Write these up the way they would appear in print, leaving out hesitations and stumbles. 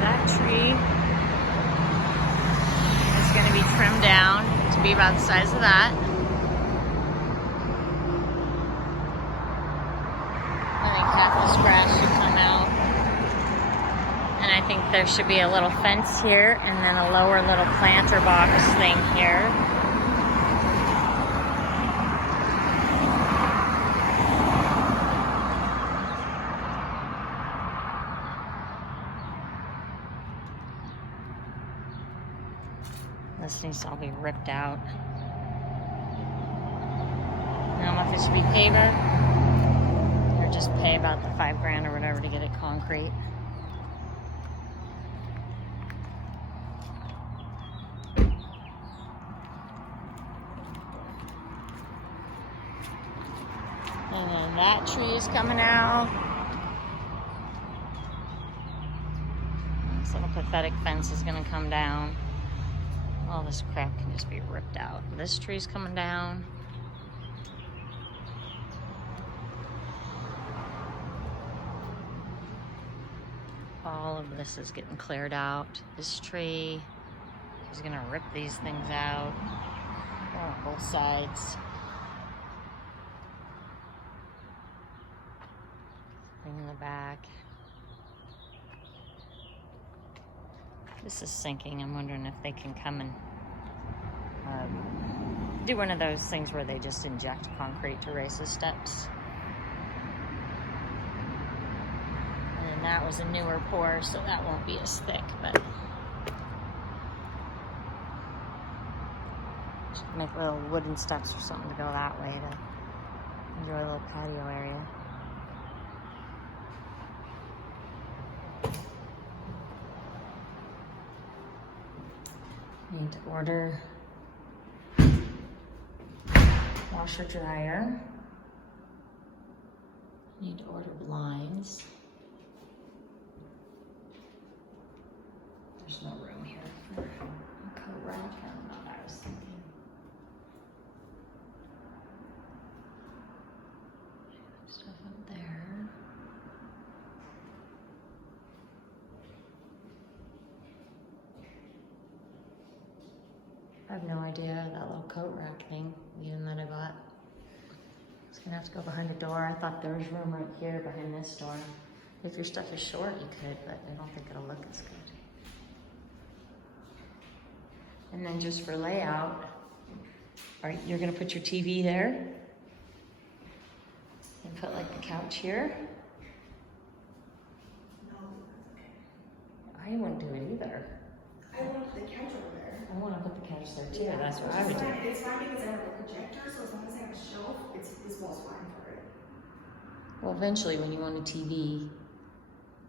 that tree is going to be trimmed down to be about the size of that. I think half this grass should come out. And I think there should be a little fence here and then a lower little planter box thing here. This needs to all be ripped out. I don't know if it should be paver or just pay about the $5,000 or whatever to get it concrete. And then that tree is coming out. This little pathetic fence is gonna come down. All this crap can just be ripped out. This tree's coming down. All of this is getting cleared out. This tree is gonna rip these things out. Oh, both sides. In the back. This is sinking. I'm wondering if they can come and do one of those things where they just inject concrete to raise the steps. And that was a newer pour, so that won't be as thick, but should make little wooden steps or something to go that way to enjoy a little patio area. Need to order washer dryer. Need to order blinds. There's no room here for a coat rack. I don't know what I was thinking. Stuff up there. I have no idea that little coat rack thing even that I bought. It's gonna have to go behind the door. I thought there was room right here behind this door. If your stuff is short, you could, but I don't think it'll look as good. And then just for layout, all right, you're gonna put your TV there and put like the couch here. No, that's okay. I wouldn't do it either. I want the couch over there. I want to put the couch there too. Yeah, that's what I would do. It's fine because I have a projector, so as long as I have a shelf, this wall's fine for it. Well, eventually when you want a TV,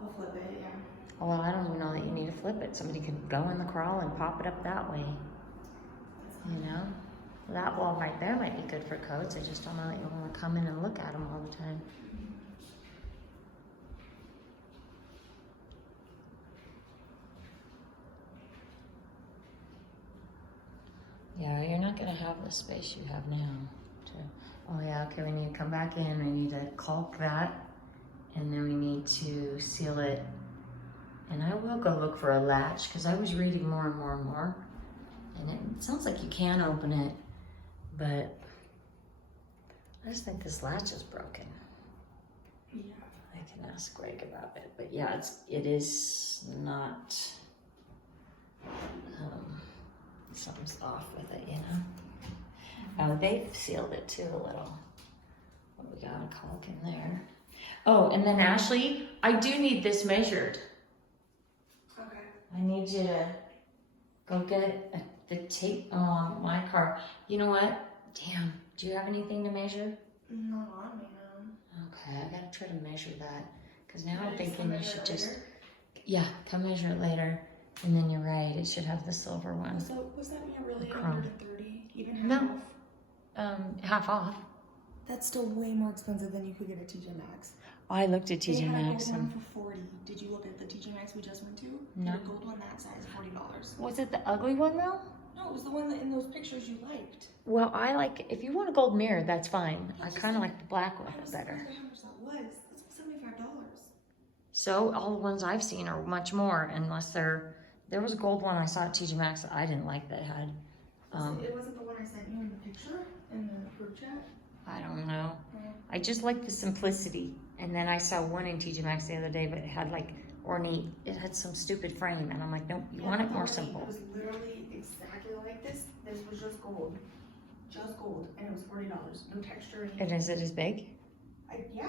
I'll flip it, yeah. oh, well, I don't even know that you need to flip it. Somebody could go in the crawl and pop it up that way. You know? That wall right there might be good for coats. I just don't know that you want to come in and look at them all the time. Yeah, you're not gonna have the space you have now. Oh yeah, okay, we need to come back in. We need to caulk that. And then we need to seal it. And I will go look for a latch because I was reading more and more and more. And it sounds like you can open it, but I just think this latch is broken. Yeah. I can ask Greg about it, but yeah, it is not, something's off with it, you know? Oh, they've sealed it too a little. What we got, a caulk in there. Oh, and then Ashley, I do need this measured. Okay. I need you to go get the tape on my car. You know what? Damn, do you have anything to measure? Not on me, no. Okay, I gotta try to measure that. Because now I'm thinking you should just, yeah, come measure it later. And then you're right, it should have the silver one. So was that really chrome. 130? Even half? No, half off. That's still way more expensive than you could get at TJ Maxx. I looked at They TJ had Maxx a gold and one for 40. Did you look at the TJ Maxx we just went to? No. The gold one that size, $40. was it the ugly one though? No, it was the one that in those pictures you liked. Well, I like, if you want a gold mirror, that's fine. Yeah, I just kind of like- like the black one I was better. surprised at how much that was. That's $75. So all the ones I've seen are much more, unless there was a gold one I saw at TJ Maxx that I didn't like that had. It wasn't the one I sent you in the picture in the group chat? I don't know. I just like the simplicity. And then I saw one in TJ Maxx the other day, but it had like ornate, it had some stupid frame. And I'm like, nope, you want it more simple. It was literally exactly like this. This was just gold. Just gold. And it was $40. No texture or anything. And is it as big? Yeah.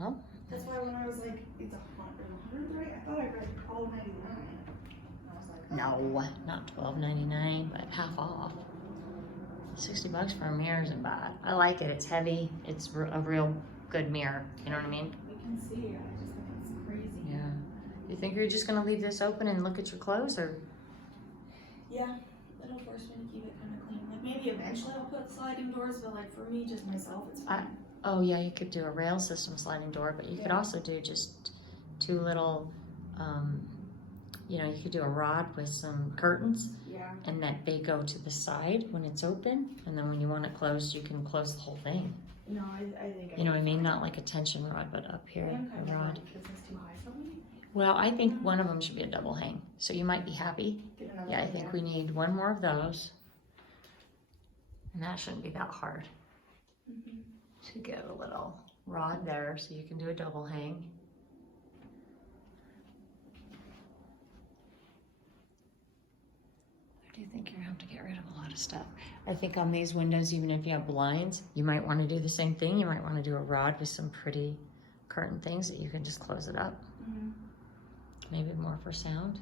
Oh. That's why when I was like, it's 100, right? I thought I read $12.99. And I was like, No, not $12.99, but half off. $60 for a mirror isn't bad. I like it. It's heavy. It's a real good mirror. You know what I mean? we can see it. I just think it's crazy. Yeah. You think you're just gonna leave this open and look at your clothes, or? Yeah, it'll force me to keep it kind of clean. Like maybe eventually I'll put sliding doors, but like for me, just myself, it's fine. Oh yeah, you could do a rail system sliding door, but you could also do just two little, you know, you could do a rod with some curtains. Yeah. And that they go to the side when it's open, and then when you want it closed, you can close the whole thing. No, I think you know what I mean? Not like a tension rod, but up here, a rod. Because it's too high for me. Well, I think one of them should be a double hang, so you might be happy. Yeah, I think we need one more of those, and that shouldn't be that hard. To get a little rod there, so you can do a double hang. I do think you're gonna have to get rid of a lot of stuff. I think on these windows, even if you have blinds, you might want to do the same thing. You might want to do a rod with some pretty curtain things that you can just close it up. Maybe more for sound.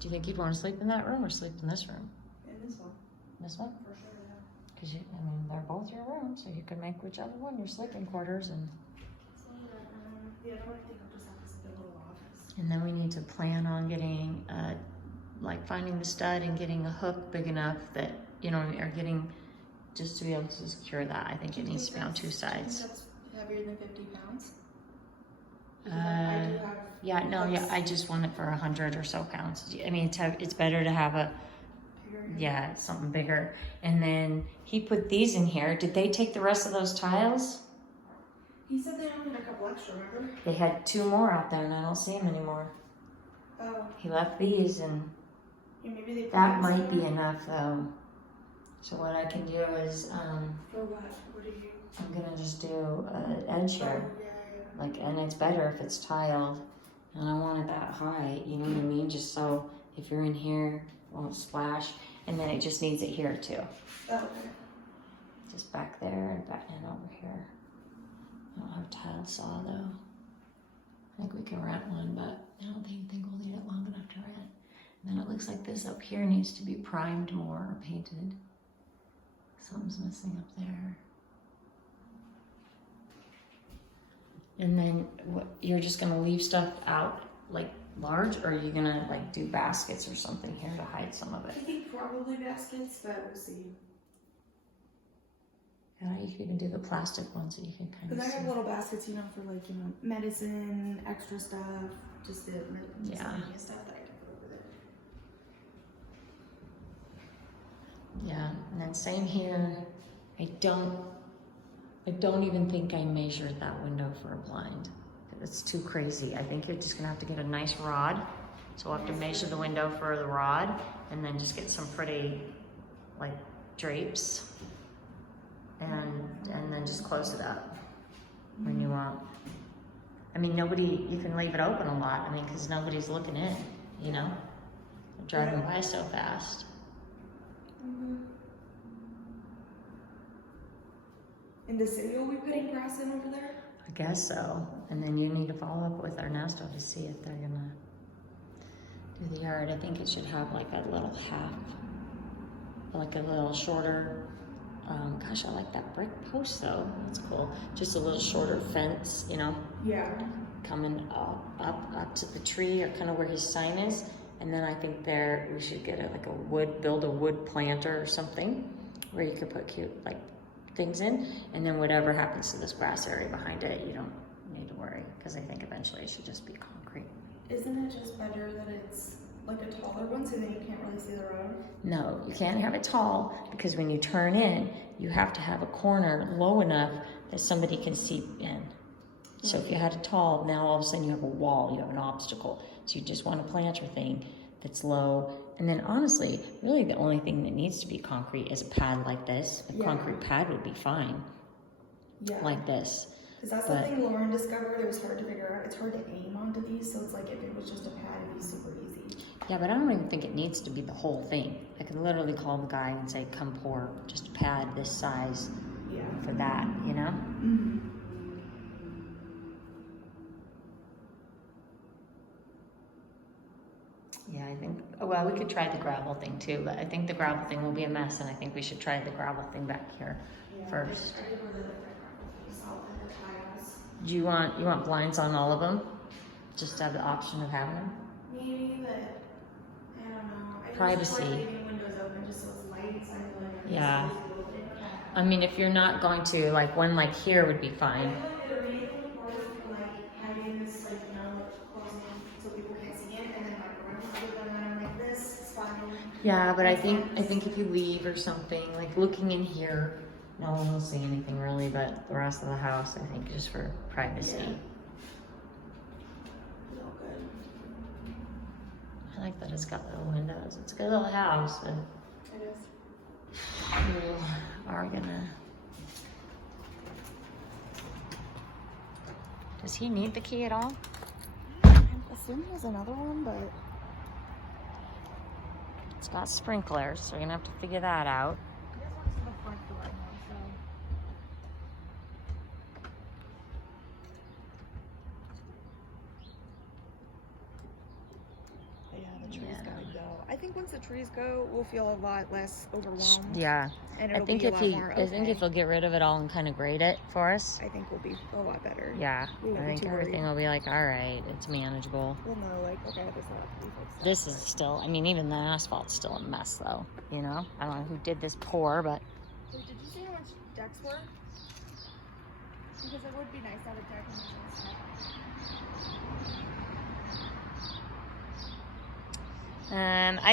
Do you think you'd want to sleep in that room or sleep in this room? In this one. This one? For sure, yeah. Because I mean, they're both your rooms, so you can make whichever one your sleeping quarters. And So the other one I think I'll just have to sit in a little office. and then we need to plan on getting like finding the stud and getting a hook big enough that, you know, or getting just to be able to secure that. I think it needs to be on two sides. That's heavier than 50 pounds? Yeah, no, yeah, I just want it for 100 or so pounds. I mean, it's better to have a, yeah, something bigger. And then he put these in here. Did they take the rest of those tiles? He said they only had a couple extra, remember? They had two more out there, and I don't see them anymore. Oh. He left these, and Yeah, maybe they that might be enough, though. So what I can do is, For what? What do you? I'm gonna just do an edge here. Oh, yeah. Like, and it's better if it's tiled, and I want it that high, you know what I mean? Just so if you're in here, it won't splash, and then it just needs it here too. Oh, okay. Just back there and back and over here. I don't have a tile saw though. I think we can rent one, but I don't think we'll need it long enough to rent. And then it looks like this up here needs to be primed more or painted. Something's missing up there. And then what, you're just gonna leave stuff out like large, or are you gonna like do baskets or something here to hide some of I it? think probably baskets, but we'll see. Yeah, you can even do the plastic ones so you can kind of Because I see. have little baskets, you know, for like, you know, medicine, extra stuff, just Yeah. stuff that I can put over there. Yeah, and then same here. I don't even think I measured that window for a blind. It's too crazy. I think you're just gonna have to get a nice rod. So we'll have to measure the window for the rod, and then just get some pretty like drapes, and then just close it up when you want. I mean, you can leave it open a lot. I mean, because nobody's looking in, you know? They're driving by so fast. In the city, will we putting grass in over there? I guess so. And then you need to follow up with our NASTO to see if they're gonna do the yard. I think it should have like a little half, like a little shorter, gosh, I like that brick post though. That's cool. Just a little shorter fence, you know? Yeah. Coming up to the tree, or kind of where his sign is. And then I think there, we should get build a wood planter or something where you could put cute like things in, and then whatever happens to this grass area behind it, you don't need to worry, because I think eventually it should just be concrete. Isn't it just better that it's like a taller one so then you can't really see the road? No, you can't have it tall, because when you turn in, you have to have a corner low enough that somebody can see in. So if you had a tall, now all of a sudden you have a wall, you have an obstacle. So you just want a planter thing that's low. And then honestly, really the only thing that needs to be concrete is a pad like this. A concrete pad would be fine. Yeah. Like this. Because that's the thing Lauren discovered. It was hard to figure out. It's hard to aim onto these, so it's like if it was just a pad, it'd be super easy. Yeah, but I don't even think it needs to be the whole thing. I could literally call the guy and say, come pour just a pad this size for that, you know? Mm-hmm. Yeah, I think, well, we could try the gravel thing too, but I think the gravel thing will be a mess, and I think we should try the gravel thing back here first. I did really like that gravel piece, all in the tiles. Do you want blinds on all of them? Just to have the option of having them? Maybe, but I don't know. I Privacy. just like leaving windows open just so it's light, so I feel like I'm Yeah. just a little bit of that. I mean, if you're not going to, like one like here would be fine. I feel like it would make it look worse for like having this like, you know, like closing so people can't see it, and then like running like this, it's fine. Yeah, but I think if you leave or something, like looking in here, no one will see anything really, but the rest of the house, I think, just for privacy. Yeah. It's all good. I like that it's got little windows. It's a good little house, but It is. you are gonna. Does he need the key at all? I'm assuming there's another one, but It's got sprinklers, so we're gonna have to figure that out. this one's to the front door now, so. Yeah, the trees gotta go. I think once the trees go, we'll feel a lot less overwhelmed. Yeah, And I it'll think be a if lot he, more I think if okay. he'll get rid of it all and kind of grade it for us, I think we'll be a lot better. yeah, We won't I be think too everything worried. will be like, all right, it's manageable. We'll know, like, okay, this will have to be fixed. This is still, I mean, even the asphalt's still a mess, though. You know, I don't know who did this pour, but Wait, did you see how much decks were? Because it would be nice to have a deck and stuff. I